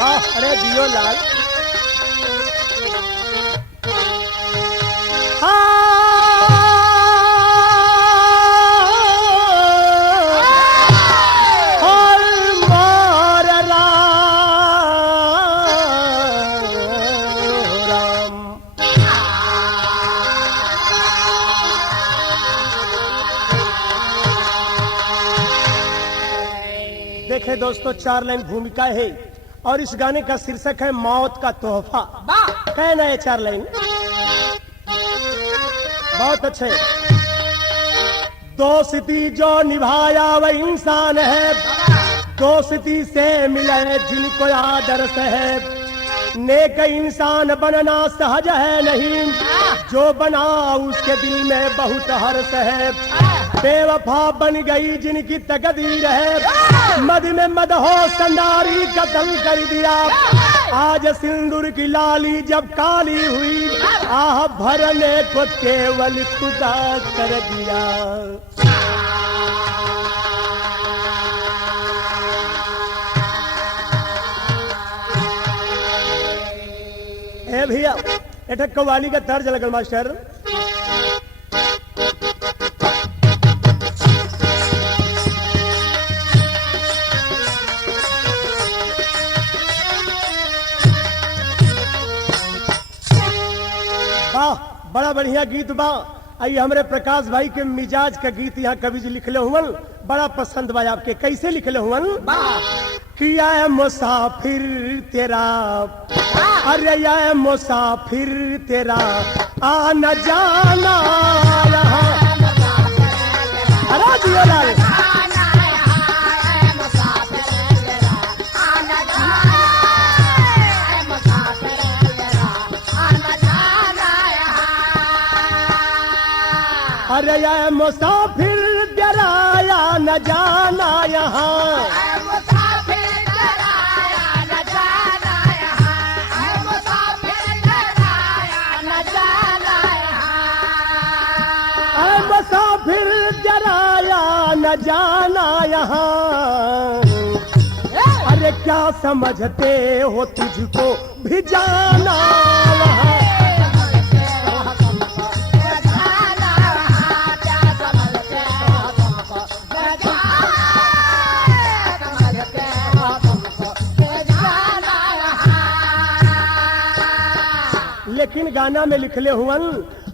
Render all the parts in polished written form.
वाह अरे जियो लाल। देखे दोस्तों, 4 लाइन भूमिका है और इस गाने का शीर्षक है मौत का तोहफा। कहना है 4 लाइन बहुत अच्छे। दोस्ती जो निभाया वह इंसान है, दोस्ती से मिले जिनको आदर्श है। नेक इंसान बनना सहज है नहीं, जो बना उसके दिल में बहुत हर्ष है। बेवफा बन गई जिनकी तकदीर है, मद में मद हो संदारी कत्ल कर दिया। आज सिंदूर की लाली जब काली हुई, आह भरने को केवल खुदा कर दिया। ए भैया एठा कव्वाली का तर्ज लगल मास्टर। वाह बड़ा बढ़िया गीत बा। आई हमरे प्रकाश भाई के मिजाज का गीत यहाँ कवि जी लिखले हुवन, बड़ा पसंद बा आपके। कैसे लिखले हुवन? किया है मुसाफिर तेरा, अरे या मुसाफिर तेरा आना जाना यहाँ। अरे जियो लाल। अरे या मुसाफिर तेरा आना जाना यहाँ। मुसाफिर जराया न जाना यहाँ, अरे क्या समझते हो तुझको भी जाना वहाँ। लेकिन गाना में लिखले हुवन,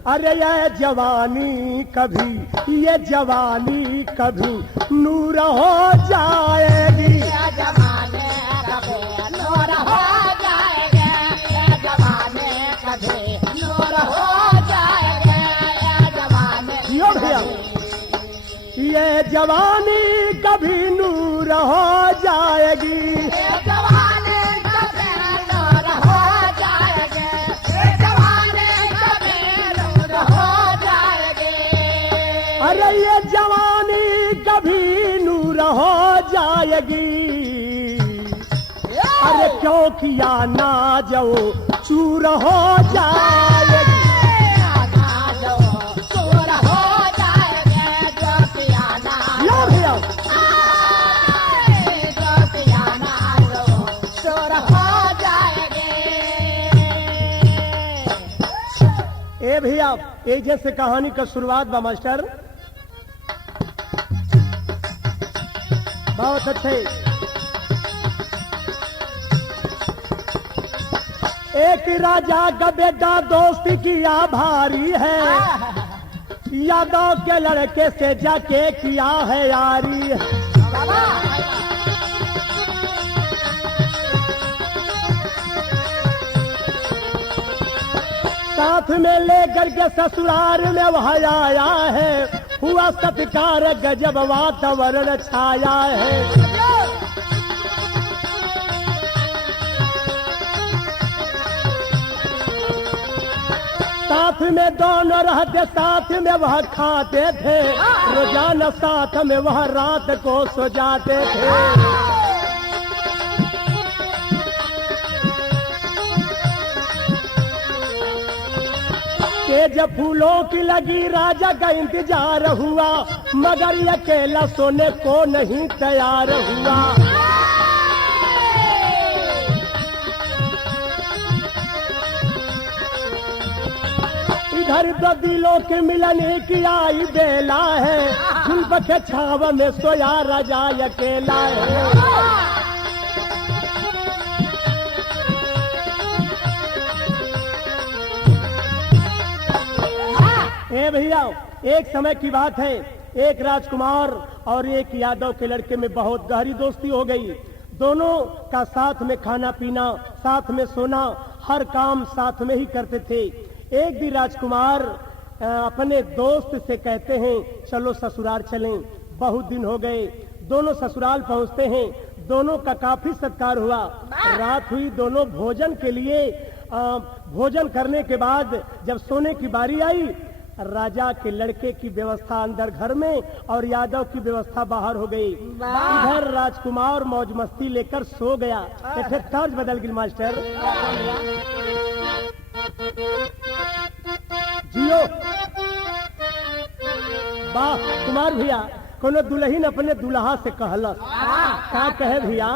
अरे ये जवानी कभी, ये जवानी कभी नूर हो जाएगी। ये जवानी कभी नूर हो जाएगी, ये जवानी कभी नूर हो जाएगी, ये जवानी। यो भैया ये जवानी कभी नूर हो जाएगी। अरे ये जवानी कभी नूर हो जाएगी, अरे क्यों किया ना जो चूर हो जाएगी। चूर हो जाएगी जो किया ना, लो भैया जो किया ना जो चूर हो जाएगी। ए भैया एक जैसे कहानी का शुरुआत बा मास्टर, बहुत अच्छे। एक राजा का बेटा दोस्ती किया भारी है, यादव के लड़के से जाके किया है यारी। साथ में लेकर के ससुराल में वह आया है, हुआ सत्कार गजब वातावरण छाया है। साथ में दोनों रहते, साथ में वह खाते थे, रोजाना साथ में वह रात को सो जाते थे। जब फूलों की लगी राजा का इंतजार हुआ, मगर अकेला सोने को नहीं तैयार हुआ। घर दो दिलों के मिलने की आई बेला है, जुल्फ के छाव में सोया राजा अकेला है। ए भैया, एक समय की बात है, एक राजकुमार और एक यादव के लड़के में बहुत गहरी दोस्ती हो गई। दोनों का साथ में खाना पीना, साथ में सोना, हर काम साथ में ही करते थे। एक दिन राजकुमार अपने दोस्त से कहते हैं चलो ससुराल चलें, बहुत दिन हो गए। दोनों ससुराल पहुंचते हैं, दोनों का काफी सत्कार हुआ। रात हुई, दोनों भोजन के लिए भोजन करने के बाद जब सोने की बारी आई, राजा के लड़के की व्यवस्था अंदर घर में और यादव की व्यवस्था बाहर हो गई। इधर राजकुमार मौज मस्ती लेकर सो गया। तर्ज बदल गई मास्टर जियो। वाह कुमार भैया, कोनो दुल्हन अपने दुल्हा से कहलस, का कहे भैया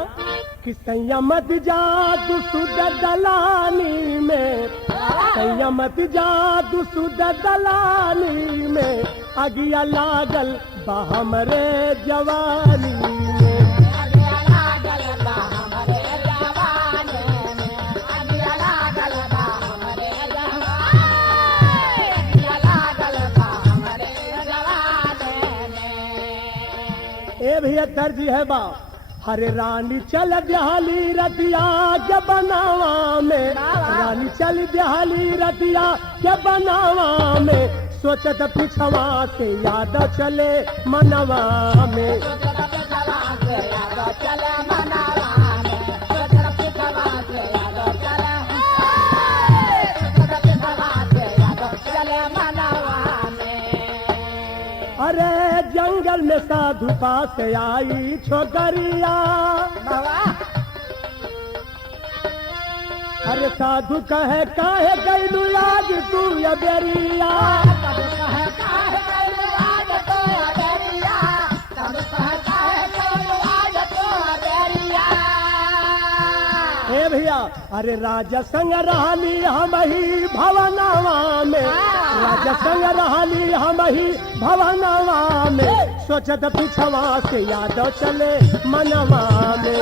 कि संयमत जादू सुद दलानी में, संयमत जादू सुद दलानी में, अगिया लागल बा हमरे जवानी में। अगिया लागल बा हमरे जवानी में, अगिया लागल बा हमरे जवानी, अगिया लागल बा हमरे जवानी में। ए भैया दर्जी है बा, हरे रानी चल बिहाली रतिया के बनावा में, रानी चल बिहाली रतिया के बनावा में, सोचत पिछवा से याद चले मनवा में। सोचत पिछवा से याद चले मनवा में, सोचत पिछवा से याद चले, सोचत पिछवा से याद चले मनवा में। अरे जंगल में साधु पास आई छोकरिया, अरे साधु कहे काहे गईलू आज तू अबेरिया, साधु कहे काहे गईलू आज तू अबेरिया, साधु कहे काहे गईलू आज तू अबेरिया। हे भैया, अरे राजा संग रहली हम ही भवनवा में, राजा संग रहली हम ही भवनवा में, सोचत पिछवा से याद चले मनवा में।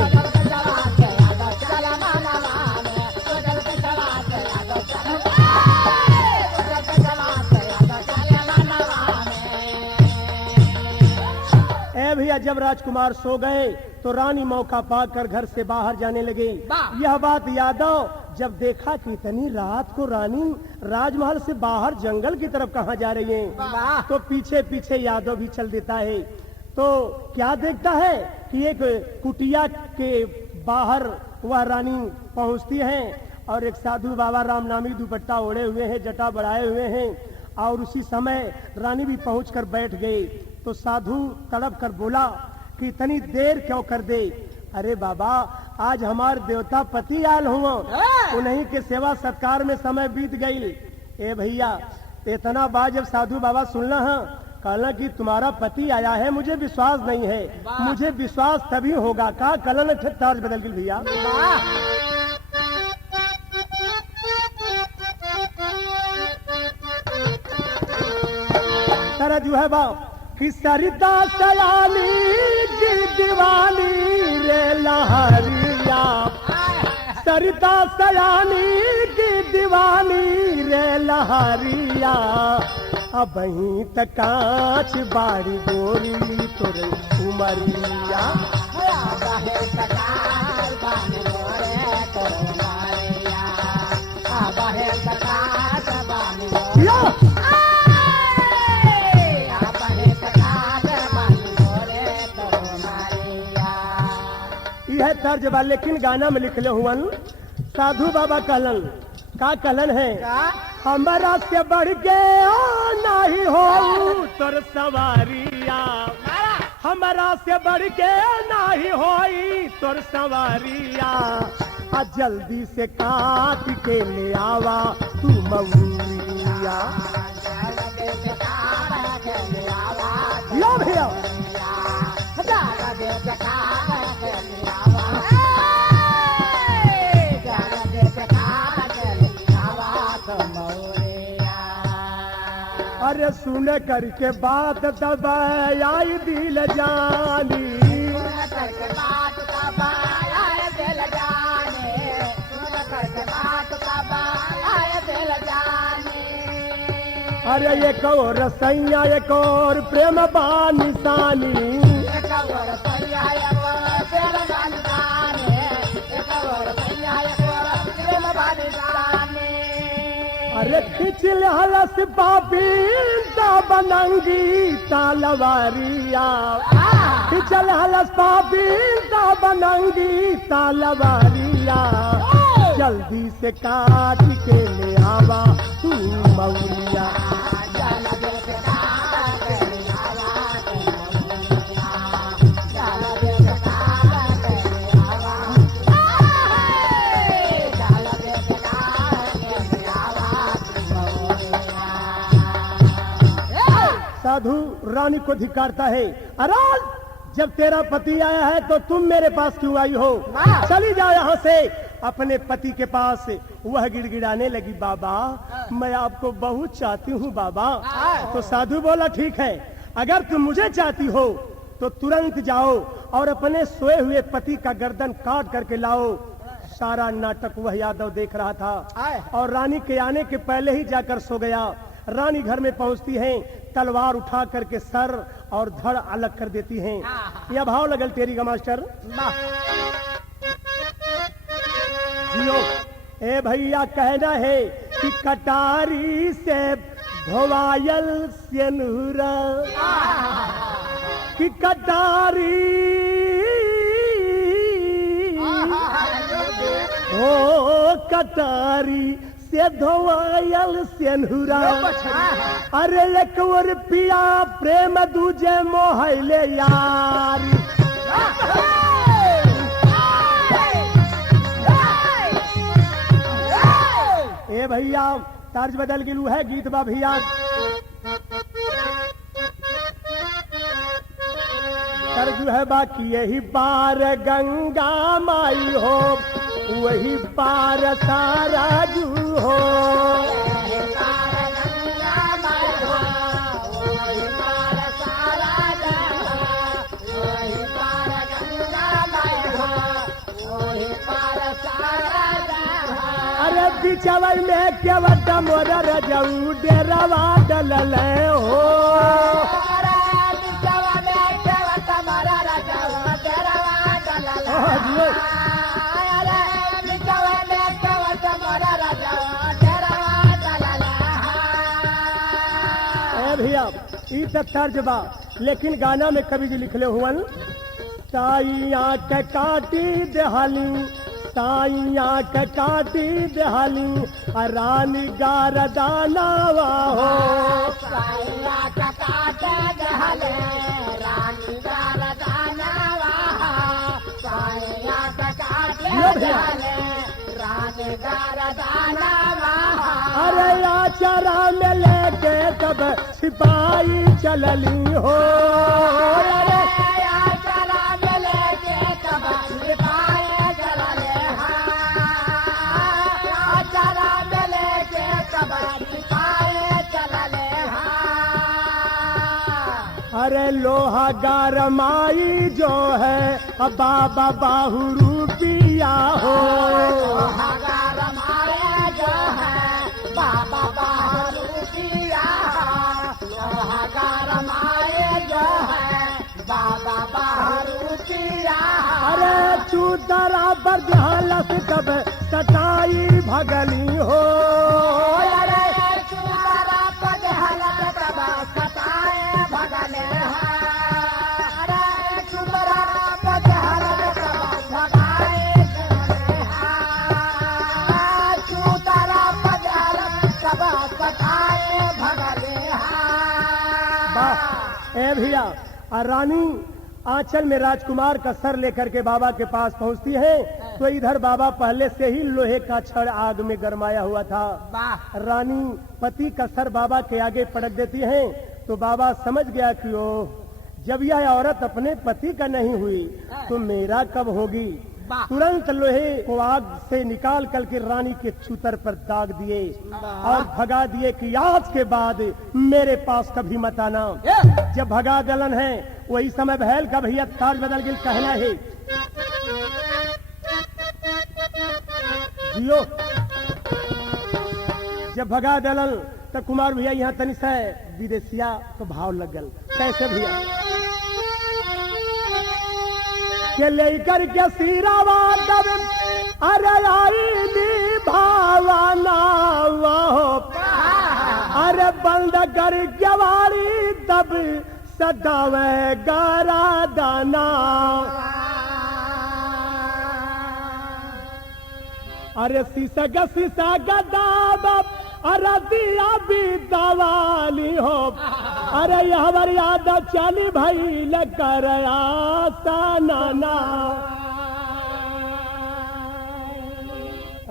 ए भैया, जब राजकुमार सो गए तो रानी मौका पाकर घर से बाहर जाने लगी। यह बात यादव जब देखा कि इतनी रात को रानी राजमहल से बाहर जंगल की तरफ कहाँ जा रही है, तो पीछे पीछे यादव भी चल देता है। तो क्या देखता है कि एक कुटिया के बाहर वह रानी पहुंचती है और एक साधु बाबा राम नामी दुपट्टा ओढ़े हुए हैं, जटा बढ़ाए हुए हैं, और उसी समय रानी भी पहुंचकर बैठ गई। तो साधु तड़प कर बोला कि इतनी देर क्यों कर दे। अरे बाबा, आज हमारे देवता पति आयल हुआ, उन्हीं के सेवा सत्कार में समय बीत गई। ए भैया, इतना बात जब साधु बाबा सुनना है, कहला कि तुम्हारा पति आया है, मुझे विश्वास नहीं है, मुझे विश्वास तभी होगा। कहा कलन तर्ज बदल गई भैया। तरह जो है बाप कि सरिता सयाली की दीवानी रे लहरिया, सरिता सयानी की दीवानी रे लहरिया, अब ही तक कांच बाड़ी गोरी तोरे उमरिया। यह तर्ज बा, लेकिन गाना में लिखले हुवन साधु बाबा कहलन, का कहलन है, हमारा से बढ़ के नहीं हो तोर सवारिया, हमारा से बढ़ के नहीं होई तोर सवारिया, आ जल्दी से काट के ले आवा तू मऊरिया। लो भैया, अरे सुन करके बात तब आई दिल जानी, करके बात तब आए दिल जाने, सुन करके बात तब आए दिल जाने। अरे एक और सैया एक और प्रेम बानिसानी, एक और सैया एक और प्रेम बानिसाने, एक और सैया एक और प्रेम बानिसाने। अरे खिंचल हलस पापी बनंगी तालवारिया, खिंचल हलस पापी बनंगी तालवारिया, जल्दी से काट के ले आवा तू मौलिया। साधु रानी को धिक्कारता है, अराज जब तेरा पति आया है तो तुम मेरे पास क्यों आई हो? चली जाओ यहाँ से अपने पति के पास। वह गिड़गिड़ाने लगी, बाबा मैं आपको बहुत चाहती हूँ बाबा। तो साधु बोला, ठीक है, अगर तुम मुझे चाहती हो तो तुरंत जाओ और अपने सोए हुए पति का गर्दन काट करके लाओ। सारा नाटक वह यादव देख रहा था और रानी के आने के पहले ही जाकर सो गया। रानी घर में पहुंचती हैं, तलवार उठा करके सर और धड़ अलग कर देती हैं। यह भाव लगल तेरी का मास्टर जियो। ए भैया कहना है कि कटारी से धोवायल सेनुरा, कि कटारी ओ कटारी से धोवायल सेनुरा। अरे एक और पिया प्रेम दूजे मोहले यारी। ए भैया तर्ज बदल गिलू है, गीत बा भैया। तर्ज है बाकी यही पार गंगा माई हो, वही पार सारा जू हो। अरे बिचवल में केवट मोर रजऊ डेरवा डलल हो। भैया ई तक तर्ज बा, लेकिन गाना में कवि जी लिखले हुवन, ताइया के काटी देहाली, ताइया के काटी देहाली, रानी गारदानावा हो। ताइया के काटे देहाले, रानी गारदानावा, ताइया के काटे देहाले, रानी गारदानावा। अरे आचारा में लेके तब सिपाही चलली हो। अरे आचारा में लेके तब सिपाही चलले, आचारा में लेके तब सिपाही चलले। अरे लोहा गारमाई जो है अब बाबा बाहू रूपिया हो। लोहा गारमाए जो है बाबा बाहू रूपिया, लोहा गारमाए जो है बाबा बाहू रूपिया। अरे चूतरा पर जहलस कब सटाई भगली हो। अरे चूतरा पर जहलस कब सटाए भगले। अरे चूतरा पर जहलस कब सटाए भगले। चूतरा पर जहलस कब सटाए भगले। ए भैया रानी आंचल में राजकुमार का सर लेकर के बाबा के पास पहुंचती है तो इधर बाबा पहले से ही लोहे का छड़ आग में गरमाया हुआ था। रानी पति का सर बाबा के आगे पटक देती है तो बाबा समझ गया कि ओ जब यह औरत अपने पति का नहीं हुई तो मेरा कब होगी। वाह। तुरंत लोहे को आग से निकाल करके रानी के छूतर पर दाग दिए और भगा दिए कि आज के बाद मेरे पास कभी मत आना। जब भगा दलन है वही समय बहल का भैया ताज बदल गिल कहना है जियो। जब भगा दलन तो कुमार भैया यहाँ तनी से विदेशिया तो भाव लगल। कैसे भैया के लेकर के सीरावा दब अरे आई दी भावना वो अरे बंद कर जवारी तब सदावे गारा दाना। अरे सीसा दाब अरे दिया भी दवाली हो अरे हमारी याद चली भाई लकर नाना।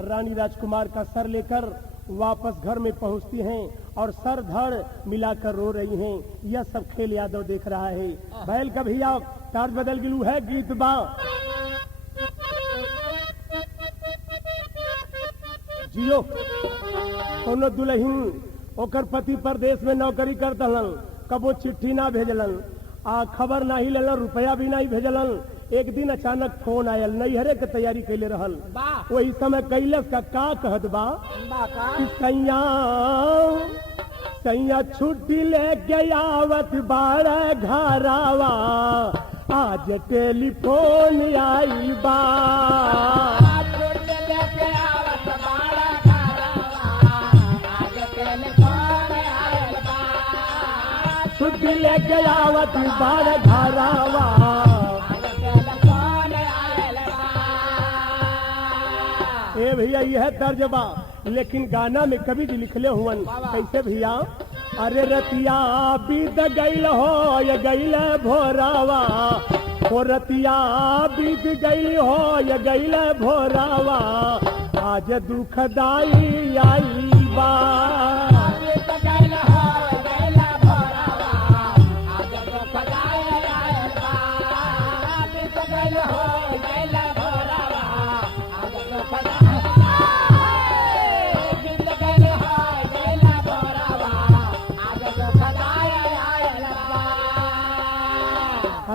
रानी राजकुमार का सर लेकर वापस घर में पहुंचती हैं और सर धड़ मिलाकर रो रही हैं। यह सब खेल यादव देख रहा है। बैल का भैया ताज बदल गिलू है गीत बा जियो। कोनो दुल्हन ओकर पति परदेश में नौकरी करतलन कबो चिट्ठी ना भेजलन आ खबर नहीं लेलन रुपया भी नहीं भेजलन। एक दिन अचानक फोन आयल नैहरे के तैयारी कैले रहल। वही समय कैलस का कहत बा कि सैया छुट्टी लेके आवत बाड़ा घरावा आज टेलीफोन आई बा। छुट्टी लेके आवत बाड़ घरावा ए भैया यह तर्जबा लेकिन गाना में कभी भी लिखले हुवन कैसे भैया अरे रतिया बीत गईल हो ये गईल भोरावा ओ रतिया बीत गई हो ये गईल भोरावा आज दुखदाई आई बा।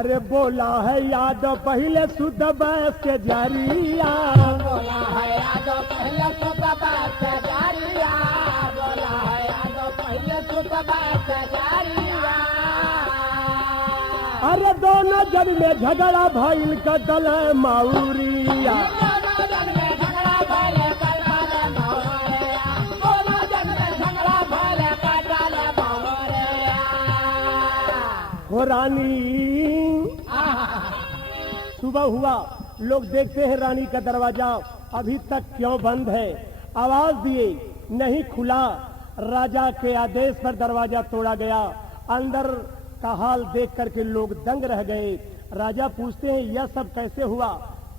अरे बोला है याद पहले सुध बस के जरिया बोला है याद पहले सुध बस के जरिया बोला है याद पहले सुध बस के जरिया। अरे दोनों जन में झगड़ा भइल कटल माउरिया हो रानी। सुबह हुआ लोग देखते हैं रानी का दरवाजा अभी तक क्यों बंद है। आवाज दिए नहीं खुला। राजा के आदेश पर दरवाजा तोड़ा गया। अंदर का हाल देख करके लोग दंग रह गए। राजा पूछते हैं यह सब कैसे हुआ।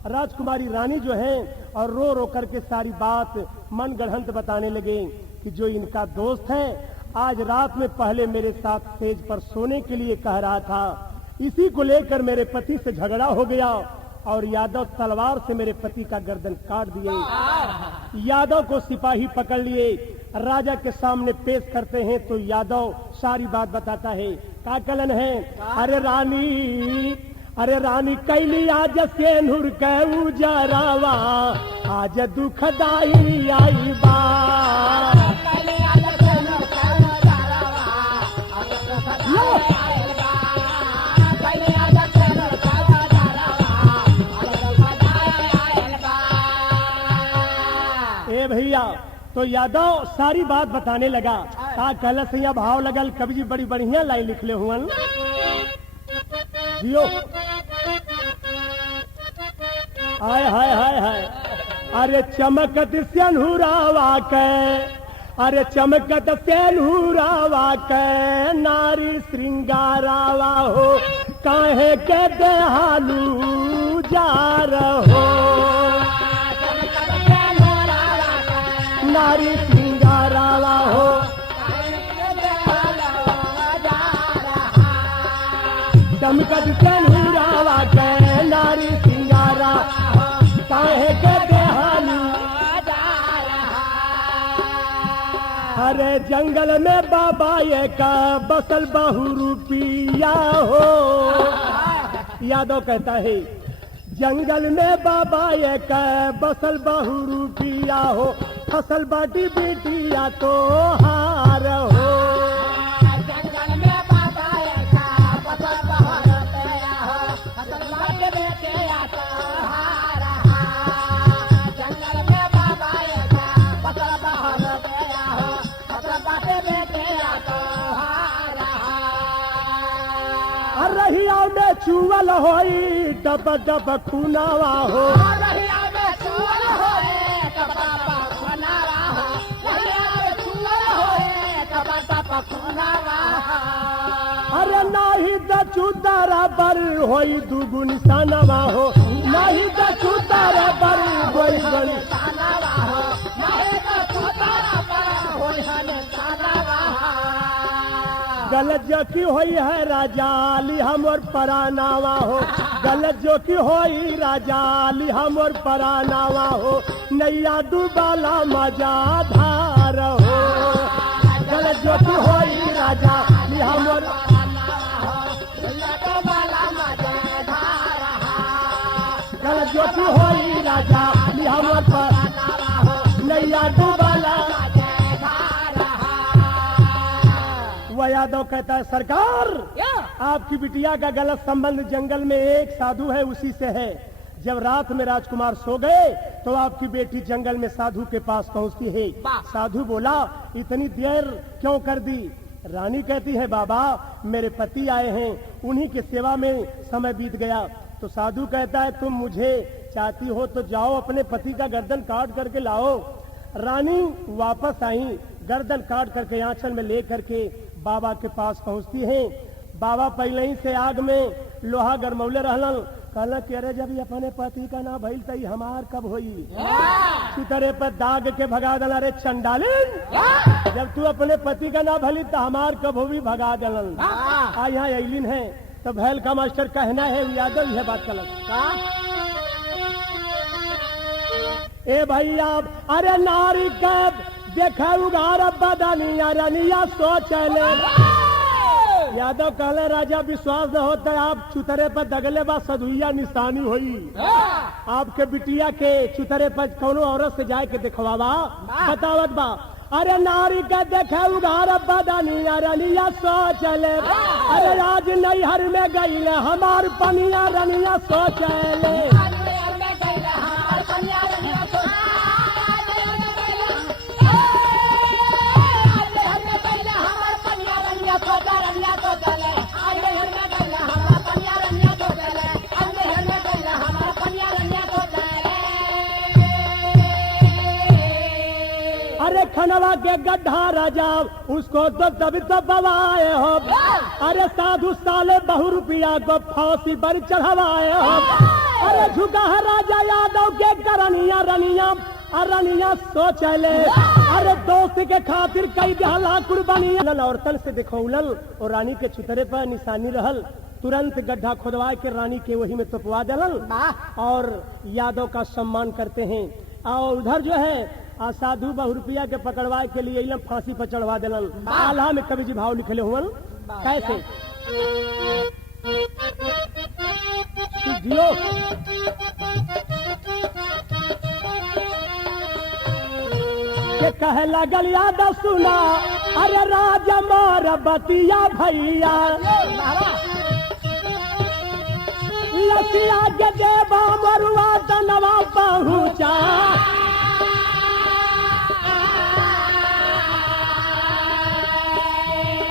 राजकुमारी रानी जो है और रो रो करके सारी बात मन गढ़ंत बताने लगे कि जो इनका दोस्त है आज रात में पहले मेरे साथ सेज पर सोने के लिए कह रहा था। इसी को लेकर मेरे पति से झगड़ा हो गया और यादव तलवार से मेरे पति का गर्दन काट दिए। यादव को सिपाही पकड़ लिए राजा के सामने पेश करते हैं तो यादव सारी बात बताता है। का कलन है अरे रानी कैली आज सेनुर के उजरावा आज दुखदाई आई बा। ए भैया तो यादव सारी बात बताने लगा। का कहला सैया भाव लगल कवि जी बड़ी बढ़िया लाइन लिखले हुअन जियो। हाय हाय हाय हाय अरे चमकत सेनुरावा के अरे चमकत सेनुरावा के नारी श्रृंगारावा हो काहे के देहालू जा रहो। नारी श्रृंगारावा हो चमकत सेनुरावा के नारी श्रृंगारा अरे जंगल में बाबा ये का बसल बहु रुपिया हो। यादव कहता है जंगल में बाबा ये का बसल बहु रुपिया हो, फसल बाटी बेटिया तो हार हो। जंगल में बाबा ऐसा बसल बहर गया हो, फसल बाटे बेटिया तो हारा। जंगल में बाबा ऐसा बसल बहर गया हो, फसल बाटे बेटिया तो हारा। रहिया में चुअल होई डब डब खुनावा हो। रहिया में चुअल होए तब तब खुनावा हो, रहिया में चुअल होए तब तब खुनावा। अरे नाही दचु दरबर होई दुगुन सनवा हो, नाही दचु दरबर होई दुगुन तानावा हो, नहीं तो छोटा पर होई हने तानावा। गलत जो की होई है राजाली हमर परानावा हो, गलत जो की होई राजाली हमर परानावा हो, नैया डूबाला मजा धार हो। गलत जो की होई राजाली हमर गलत जो की होई राजाली हमर परानावा हो, नैया डूबाला। वह यादव कहता है सरकार आपकी बिटिया का गलत संबंध जंगल में एक साधु है उसी से है। जब रात में राजकुमार सो गए तो आपकी बेटी जंगल में साधु के पास पहुंचती है। साधु बोला इतनी देर क्यों कर दी? रानी कहती है बाबा मेरे पति आए हैं, उन्हीं की सेवा में समय बीत गया। तो साधु कहता है तुम मुझे चाहती हो तो जाओ अपने पति का गर्दन काट करके लाओ। रानी वापस आई, गर्दन काट करके आंचल में ले करके बाबा के पास पहुंचती हैं। बाबा पहले ही से आग में लोहा गरमौले रहलन। कहला कि अरे जब ये अपने पति का ना भइल तई हमार कब होई? चितरे पर दाग के भगा दल। अरे चंडालिन जब तू अपने पति का ना भली तो हमार कब होगी? भगा दलन। आ यहाँ ऐलिन है तो भैल का मास्टर कहना है यादव यह बात गलत ए भैया। अरे नारी कब देखा उगार बदनिया रनिया सोचले। यादव कहले राजा विश्वास न होता है आप चुतरे पर दगले बा सदुइया निशानी हुई। आपके बिटिया के चुतरे पर कोनो औरत से जाए के दिखवावा बतावत बा। अरे नारी का देखे उगार बदनिया रनिया सोचले। अरे आज नैहर में गई हमार पनिया रनिया सोचले। अरे खनवा के गड्ढा राजा उसको तो तभी तो बवाए हो। अरे साधु साले बहु रुपया को फांसी पर चढ़वाए हो। अरे झुका है राजा यादव के करनिया रनिया रनिया सोचले। अरे दोस्त के खातिर कई दहला कुर्बानियां औरतन से दिखौलन और रानी के चुतरे पर निशानी रहल। तुरंत गड्ढा खुदवा के रानी के वही में तोपवा दलन और यादव का सम्मान करते हैं। और उधर जो है साधु बहु रुपया के पकड़वाए के लिए इलम फांसी पर चढ़वा दिलन। आल्हा में कवि जी भाव लिखले हुए कैसे जियो के कहे लगल यादव सुना। अरे राजा मोर बतिया भैया लसिया के देवा मरुआ दनवा पहुँचा।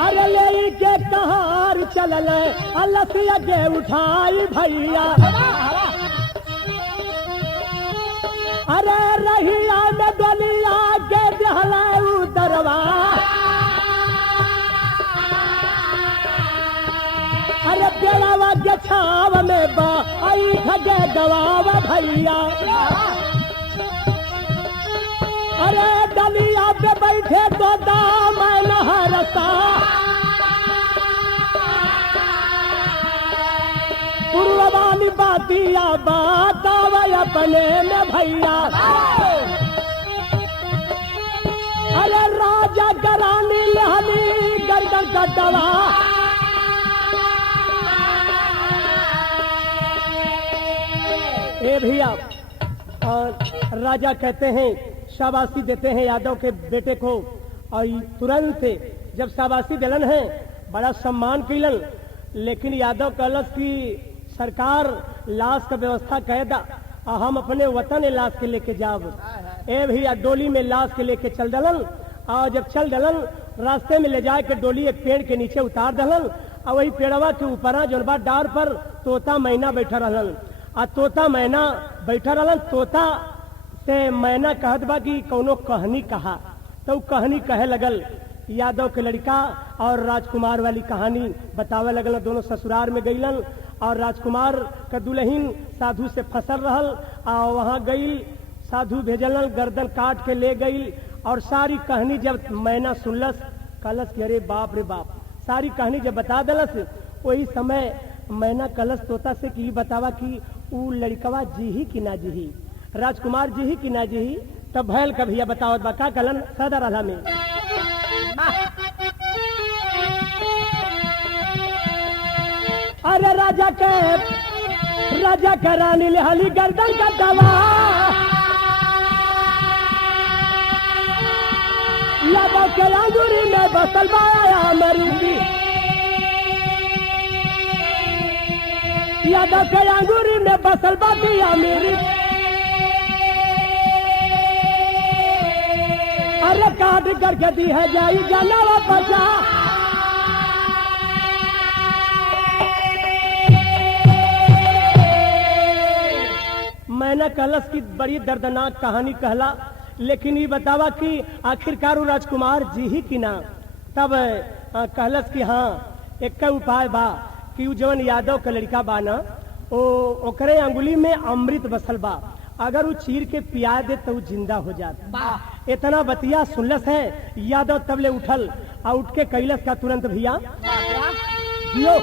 अरे ले के कहार चलल लसिया के उठाई भैया। अरे रहिया में डोलिया के दहला उतरवा। अरे पेड़ावा के छाव में बा आई खगे गवावा भैया। अरे डलिया पे बैठे तो दामन हरता। पूर्ववानी बातिया बतावा अपने में भैया। अरे राजा कर गड्ढवा। ए भैया, और राजा कहते हैं, शाबाशी देते हैं यादव के बेटे को, और तुरंत जब शाबाशी दिलन है बड़ा सम्मान कैलन, लेकिन यादव कहलस कि सरकार लाश का व्यवस्था कह दा, और हम अपने वतन लाश के लेके जाब। ए भैया, डोली में लाश के लेके चल दलन, और जब चल दलन रास्ते में ले जाए के डोली एक पेड़ के नीचे उतार दलन, और वही पेड़वा के ऊपर जो बा डार पर तोता मैना बैठा रहलन, आ तोता मैना बैठा रहलन। तोता से मैना कहत बा कि कौनो कहानी कहा, तो कहानी कहे लगल। यादव के लड़का और राजकुमार वाली कहानी बतावे लगल। दोनों ससुराल में गईलन, और राजकुमार का दुल्हन साधु से फंसल रहल, और वहाँ गई, साधु भेजलन, गर्दन काट के ले गई। और सारी कहानी जब मैना सुनलस, कहलस कि अरे बाप रे बाप, सारी कहानी जब बता दलस, वही समय मैना कहलस तोता से कि बतावा कि ऊ लड़कवा जीही कि ना जीही, राजकुमार जीही कि ना जीही। तब भैल का भैया बतावत बा का कहलन सदा राधा में। अरे राजा के रानी लेहली गर्दन का दवा, यादव के अंगूरी में बसल बाया मरूदी, यादव के अंगूरी में बसल बातिया मेरी। अरे काट करके दी है जाई जानवा बचा। मैंने कहलस की बड़ी दर्दनाक कहानी कहला, लेकिन ये बतावा कि आखिरकार वो राजकुमार जी ही कि ना। तब कहलस कि हाँ, एक उपाय बा कि उ जवन यादव का लड़का बा ना, ओकरे अंगुली में अमृत बसल बा, अगर वो चीर के पिया दे तो जिंदा हो जाता। इतना बतिया सुनलस है यादव, तबले उठल और उठ के कैलस का तुरंत भैया दियो।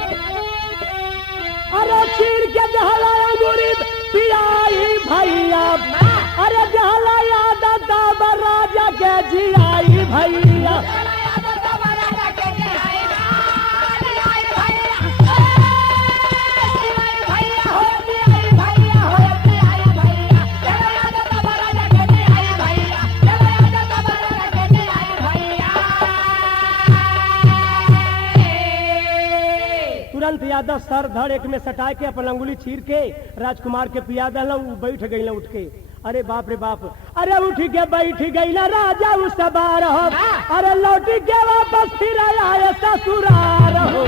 अरे चीर के जहला अंगूरी पियाई भैया, अरे जहला यादव तब राजा के जियाई भैया। तुरंत यादव सर धड़ एक में सटा के अपन अंगुली चीर के राजकुमार के पिया दल, बैठ गई उठ के। अरे बाप रे बाप, अरे उठ के बैठ गई ना राजा उस सवार हो, अरे लौट के वापस फिर आया ससुराल हो।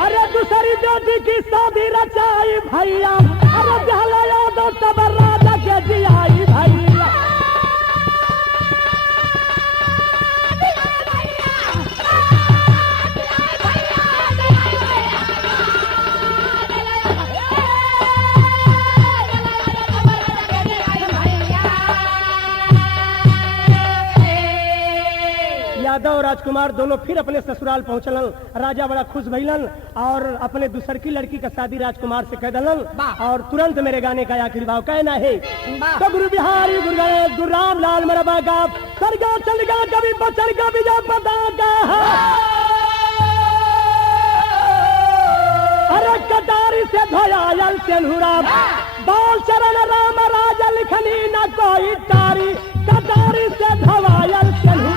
अरे दूसरी बेटी की शादी रचाई भैया, अरे जहला यादव तब राजा के जियाई भैया। यादव और राजकुमार दोनों फिर अपने ससुराल पहुंचलन। राजा बड़ा खुश भइलन और अपने दूसर की लड़की का शादी राजकुमार से कह दलन। और तुरंत मेरे गाने का आखिरी भाव कहना है, तो गुरु बिहारी गुरु गणेश गुरु राम लाल मेरा बागा सरगा चलगा कभी बचर का विजय पता का। अरे कटारी से धोयाल सेनुरा बाल चरण राम राजा लिखनी न कोई तारी, कटारी से धोयाल सेनुरा।